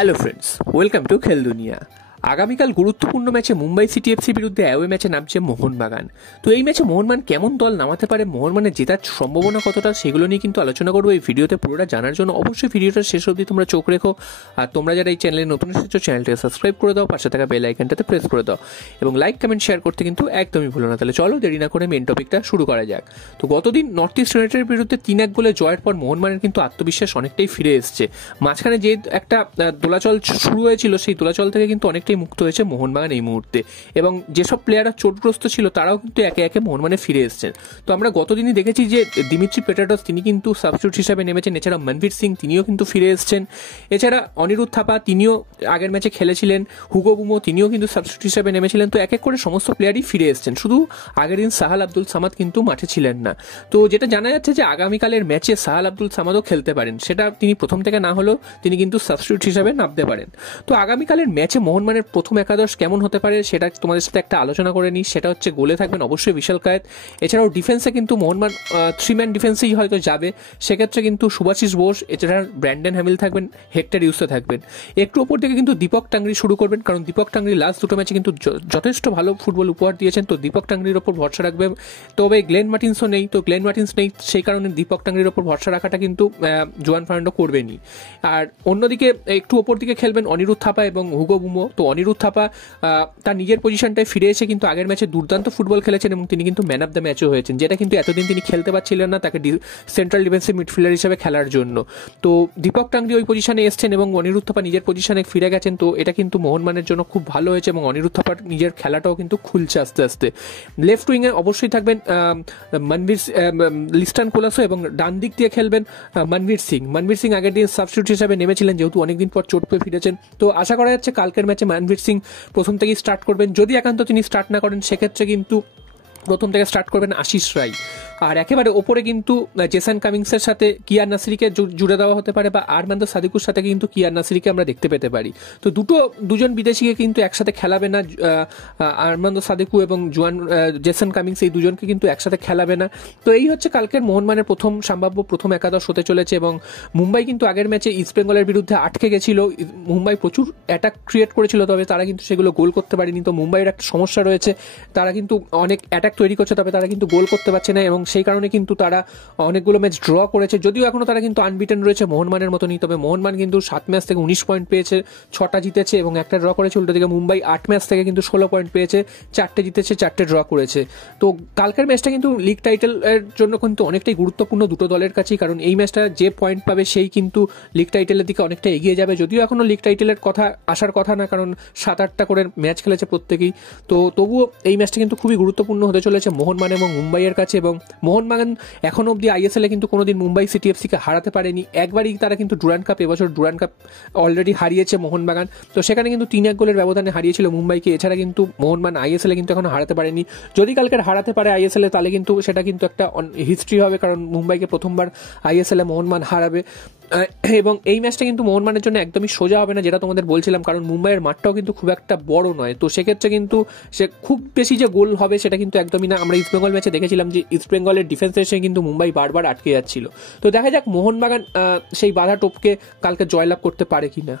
Hello friends, welcome to খেল দুনিয়া। আগামীকাল গুরুত্বপূর্ণ ম্যাচে মুম্বাই সিটি এফসি বিরুদ্ধে অ্যাওয়ে ম্যাচে নামছে মোহনবাগান। তো এই ম্যাচে মোহনবাগান কেমন দল নামাতে পারে, মোহনবাগানের জেতার সম্ভাবনা কতটা, সেগুলো নিয়ে কিন্তু আলোচনা করবো এই ভিডিওতে। পুরোটা জানার জন্য অবশ্যই ভিডিওটা শেষ অবধি তোমরা চোখ রেখো। আর তোমরা যারা এই চ্যানেলে নতুন এসেছো, চ্যানেলটাকে সাবস্ক্রাইব করে দাও, পাশে থাকা বেল আইকনটাতে প্রেস করে দাও এবং লাইক কমেন্ট শেয়ার করতে কিন্তু একদমই ভুলো না। তাহলে চলো দেরি না করে মেন টপিকটা শুরু করা যাক। তো গতদিন নর্থ ইস্ট ইউনাইটেডের বিরুদ্ধে 3-1 গোলে জয়ের পর মোহনবাগানের কিন্তু আত্মবিশ্বাস অনেকটাই ফিরে এসছে। মাঝখানে যে একটা দোলাচল শুরু হয়েছিল, সেই দোলাচল থেকে কিন্তু অনেকটাই মুক্ত হয়েছে মোহনবাগান এই মুহূর্তে, এবং যেসব প্লেয়াররা চোটগ্রস্ত ছিল তারাও কিন্তু একে একে মোহনবাগানে ফিরে এসেছেন। তো আমরা গতদিনই দেখেছি যে দিমিত্রি পেটাটস তিনি কিন্তু সাবস্টিটিউট হিসাবে নেমেছেন, এছাড়া মনভীর সিং তিনিও কিন্তু ফিরে এসেছেন, এছাড়া অনিরুদ্ধ থাপা তিনিও আগের ম্যাচে খেলেছিলেন, হুগো বুমো তিনিও কিন্তু সাবস্টিটিউট হিসাবে নেমেছিলেন। তো এক এক করে সমস্ত প্লেয়ারই ফিরে এসেছেন, শুধু আগের দিন সাহাল আব্দুল সামাদ কিন্তু মাঠে ছিলেন না। তো যেটা জানা যাচ্ছে যে আগামীকালের ম্যাচে সাহাল আব্দুল সামাদও খেলতে পারেন, সেটা তিনি প্রথম থেকে না হলেও তিনি কিন্তু সাবস্টিটিউট হিসাবে নামতে পারেন। তো আগামীকালের ম্যাচে মোহনবাগানের প্রথম একাদশ কেমন হতে পারে সেটা তোমাদের সাথে একটা আলোচনা করে নিই। সেটা হচ্ছে গোলে থাকবেন অবশ্যই বিশাল কায়েত, এছাড়াও ডিফেন্সে কিন্তু মোহনবাগান 3-ম্যান ডিফেন্সেই হয়তো যাবে, সেক্ষেত্রে কিন্তু সুভাশিস বোস, এছাড়া ব্র্যান্ডন হ্যামিল থাকবেন, হেক্টর ইউসে থাকবেন। একটু ওপর থেকে কিন্তু দীপক টাংরি শুরু করবেন, কারণ দীপক টাংরি লাস্ট দুটো ম্যাচে কিন্তু যথেষ্ট ভালো ফুটবল উপহার দিয়েছেন। তো দীপক টাংরির ওপর ভরসা রাখবে। তবে গ্লেন মার্টিন্সও নেই, তো গ্লেন মার্টিন্স নেই, সেই কারণে দীপক টাংরির ওপর ভরসা রাখাটা কিন্তু জোয়ান ফার্নান্ডো করবেনই। আর অন্যদিকে একটু ওপর দিকে খেলবেন অনিরুদ্ধ থাপা এবং হুগো বুমো। তো অনিরুদ্ধ থাপা তার নিজের পজিশনটায় ফিরে এসে কিন্তু আগের ম্যাচে দুর্দান্ত ফুটবল খেলেছেন এবং তিনি কিন্তু ম্যান অফ দ্য ম্যাচও হয়েছেন, যেটা কিন্তু এতদিন তিনি খেলতে পারছিলেন না তাকে সেন্ট্রাল ডিফেন্সিভ মিডফিল্ডার হিসেবে খেলার জন্য। তো দীপক টাংরি ওই পজিশনে এসছেন এবং অনিরুদ্ধ থাপা নিজের পজিশনে ফিরে গেছেন। তো এটা কিন্তু মোহনবাগানের জন্য খুব ভালো হয়েছে এবং অনিরুদ্ধ থাপার নিজের খেলাটাও কিন্তু খুলছে আস্তে আস্তে। লেফট উইংয়ে অবশ্যই থাকবেন লিস্টান কোলাসো এবং ডান দিক দিয়ে খেলবেন মনভীর সিং। মনভীর সিং আগের দিন সাবস্টিটিউট হিসাবে নেমেছিলেন, যেহেতু অনেকদিন পর চোট পেয়ে ফিরেছেন। তো আশা করা যাচ্ছে কালকের ম্যাচে মনভীর সিং প্রথম থেকেই স্টার্ট করবেন। যদি একান্ত তিনি স্টার্ট না করেন, সেক্ষেত্রে কিন্তু প্রথম থেকে স্টার্ট করবেন আশিস রায়। আর একেবারে ওপরে কিন্তু জেসন কামিংসের সাথে কিয়ার নাসিরিকে জুড়ে দেওয়া হতে পারে, বা আরমান্দো সাদিকুর সাথে কিন্তু কিয়ার নাসিরিকে আমরা দেখতে পেতে পারি। তো দুজন বিদেশিকে কিন্তু একসাথে খেলাবে না, আরমান্দো সাদিকু এবং জেসন কামিংস, এই দুজনকে কিন্তু একসাথে খেলাবে না। তো এই হচ্ছে কালকের মোহনবাগানের সম্ভাব্য প্রথম একাদশ হতে চলেছে। এবং মুম্বাই কিন্তু আগের ম্যাচে ইস্ট বেঙ্গলের বিরুদ্ধে আটকে গেছিল। মুম্বাই প্রচুর অ্যাটাক ক্রিয়েট করেছিল, তবে তারা কিন্তু সেগুলো গোল করতে পারেনি। তো মুম্বাইয়ের একটা সমস্যা রয়েছে, তারা কিন্তু অনেক অ্যাটাক তৈরি করছে, তবে তারা কিন্তু গোল করতে পারছে না, এবং সেই কারণে কিন্তু তারা অনেকগুলো ম্যাচ ড্র করেছে। যদিও এখনো তারা কিন্তু আনবিটেন রয়েছে মোহনবাগানের মতনই, তবে মোহনবাগান কিন্তু 7 ম্যাচ থেকে 19 পয়েন্ট পেয়েছে, 6টা জিতেছে এবং একটা ড্র করেছে। উল্টো দিকে মুম্বাই 8 ম্যাচ থেকে কিন্তু 16 পয়েন্ট পেয়েছে, 4টে জিতেছে, 4টে ড্র করেছে। তো কালকের ম্যাচটা কিন্তু লিগ টাইটেলের জন্য কিন্তু অনেকটাই গুরুত্বপূর্ণ দুটো দলের কাছেই, কারণ এই ম্যাচটা যে পয়েন্ট পাবে সেই কিন্তু লিগ টাইটেলের দিকে অনেকটা এগিয়ে যাবে। যদিও এখনো লিগ টাইটেলের কথা আসার কথা না, কারণ 7-8টা করে ম্যাচ খেলেছে প্রত্যেকেই। তো তবুও এই ম্যাচটা কিন্তু খুবই গুরুত্বপূর্ণ হতে চলেছে মোহনবাগান এবং মুম্বাইয়ের কাছে। এবং মোহনবাগান এখনো অব্দি আইএসএল এ কিন্তু কোনোদিন মুম্বাই সিটি এফসিকে হারাতে পারেনি। একবারই তারা কিন্তু ডুরান্ড কাপ, এবছর ডুরান্ড কাপ অলরেডি হারিয়েছে মোহনবাগান। তো সেখানে কিন্তু 3-1 গোলের ব্যবধানে হারিয়েছিল মুম্বাইকে। এছাড়া কিন্তু মোহনবাগান আইএসএল এ কিন্তু এখনো হারাতে পারেনি। যদি কালকের হারাতে পারে আইএসএল এ, তাহলে কিন্তু সেটা কিন্তু একটা হিস্ট্রি হবে, কারণ মুম্বাইকে প্রথমবার আইএসএল এ মোহনবাগান হারাবে। এবং এই ম্যাচটা কিন্তু মোহনবাগানের জন্য একদমই সোজা হবে না, যেটা তোমাদের বলছিলাম, কারণ মুম্বাইয়ের মাঠটাও কিন্তু খুব একটা বড় নয়। তো সেক্ষেত্রে কিন্তু সে খুব বেশি যে গোল হবে সেটা কিন্তু একদমই না। আমরা ইস্ট বেঙ্গল ম্যাচে দেখেছিলাম যে ইস্ট বেঙ্গলের ডিফেন্সের সঙ্গে কিন্তু মুম্বাই বারবার আটকে যাচ্ছিল। তো দেখা যাক মোহনবাগান সেই বাধা টপকে কালকে জয়লাভ করতে পারে কিনা।